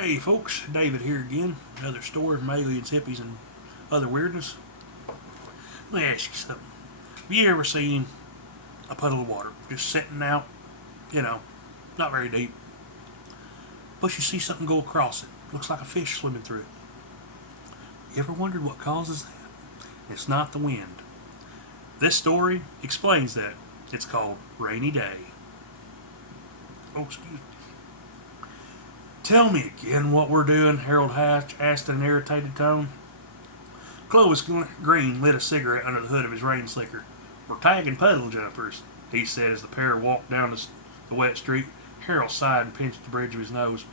Hey folks, David here again. Another story from Aliens, Hippies, and other weirdness. Let me ask you something. Have you ever seen a puddle of water just sitting out, you know, not very deep, but you see something go across it? Looks like a fish swimming through it. You ever wondered what causes that? It's not the wind. This story explains that. It's called Rainy Day. Oh, excuse me. Tell me again what we're doing, Harold Hatch asked in an irritated tone. Clovis Green lit a cigarette under the hood of his rain slicker. We're tagging puddle jumpers, he said as the pair walked down the wet street. Harold sighed and pinched the bridge of his nose.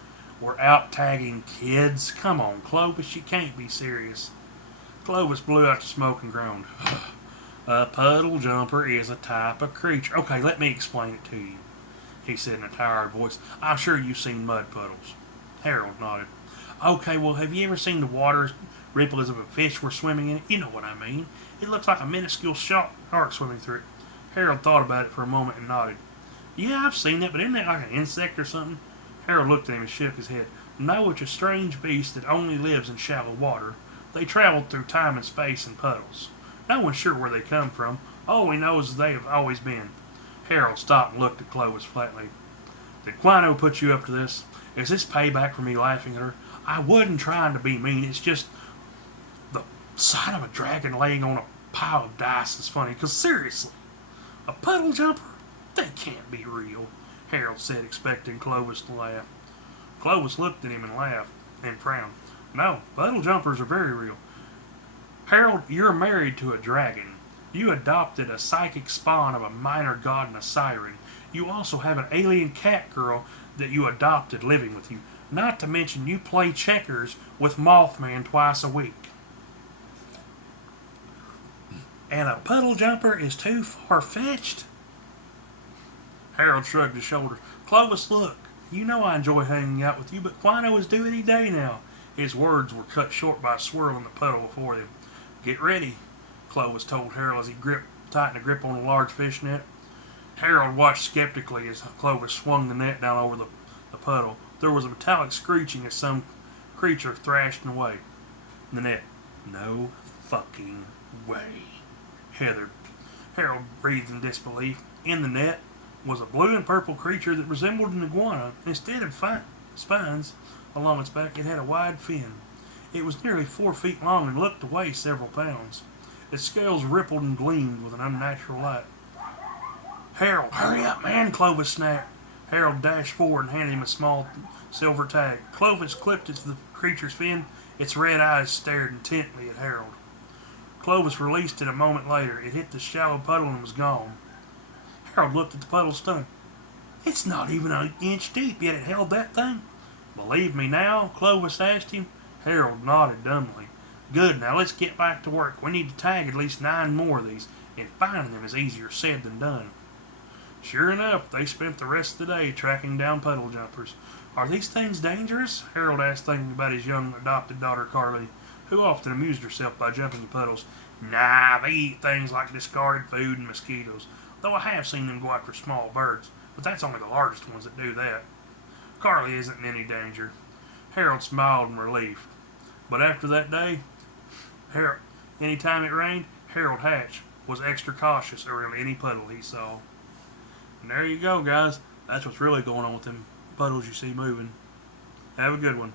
We're out tagging kids? Come on, Clovis, you can't be serious. Clovis blew out the smoke and groaned. A puddle jumper is a type of creature. Okay, let me explain it to you, he said in a tired voice. I'm sure you've seen mud puddles. Harold nodded. Okay, well, have you ever seen the water ripple as if a fish were swimming in it? You know what I mean. It looks like a minuscule shark swimming through it. Harold thought about it for a moment and nodded. Yeah, I've seen that, but isn't that like an insect or something? Harold looked at him and shook his head. No, it's a strange beast that only lives in shallow water. They travel through time and space in puddles. No one's sure where they come from. All we know is they have always been. Harold stopped and looked at Clovis flatly. Did Quino put you up to this? Is this payback for me laughing at her? I wasn't trying to be mean. It's just the sight of a dragon laying on a pile of dice is funny. Because seriously, a puddle jumper? They can't be real, Harold said, expecting Clovis to laugh. Clovis looked at him and laughed and frowned. No, puddle jumpers are very real. Harold, you're married to a dragon. You adopted a psychic spawn of a minor god and a siren. You also have an alien cat girl that you adopted living with you. Not to mention you play checkers with Mothman twice a week. And a puddle jumper is too far-fetched? Harold shrugged his shoulders. Clovis, look, you know I enjoy hanging out with you, but Quino is due any day now. His words were cut short by a swirl in the puddle before them. Get ready, Clovis told Harold as he tightened a grip on a large fish net. Harold watched skeptically as Clovis swung the net down over the puddle. There was a metallic screeching as some creature thrashed away in the net. No fucking way, Harold breathed in disbelief. In the net was a blue and purple creature that resembled an iguana. Instead of spines along its back, it had a wide fin. It was nearly 4 feet long and looked to weigh several pounds. Its scales rippled and gleamed with an unnatural light. Harold, hurry up, man, Clovis snapped. Harold dashed forward and handed him a small silver tag. Clovis clipped at the creature's fin. Its red eyes stared intently at Harold. Clovis released it a moment later. It hit the shallow puddle and was gone. Harold looked at the puddle stunned. It's not even an inch deep, yet it held that thing. Believe me now? Clovis asked him. Harold nodded dumbly. Good, now let's get back to work. We need to tag at least 9 more of these, and finding them is easier said than done. Sure enough, they spent the rest of the day tracking down puddle jumpers. Are these things dangerous? Harold asked, thinking about his young adopted daughter Carly, who often amused herself by jumping in puddles. Nah, they eat things like discarded food and mosquitoes, though I have seen them go after small birds, but that's only the largest ones that do that. Carly isn't in any danger. Harold smiled in relief. But after that day, anytime it rained, Harold Hatch was extra cautious around any puddle he saw. And there you go, guys. That's what's really going on with them puddles you see moving. Have a good one.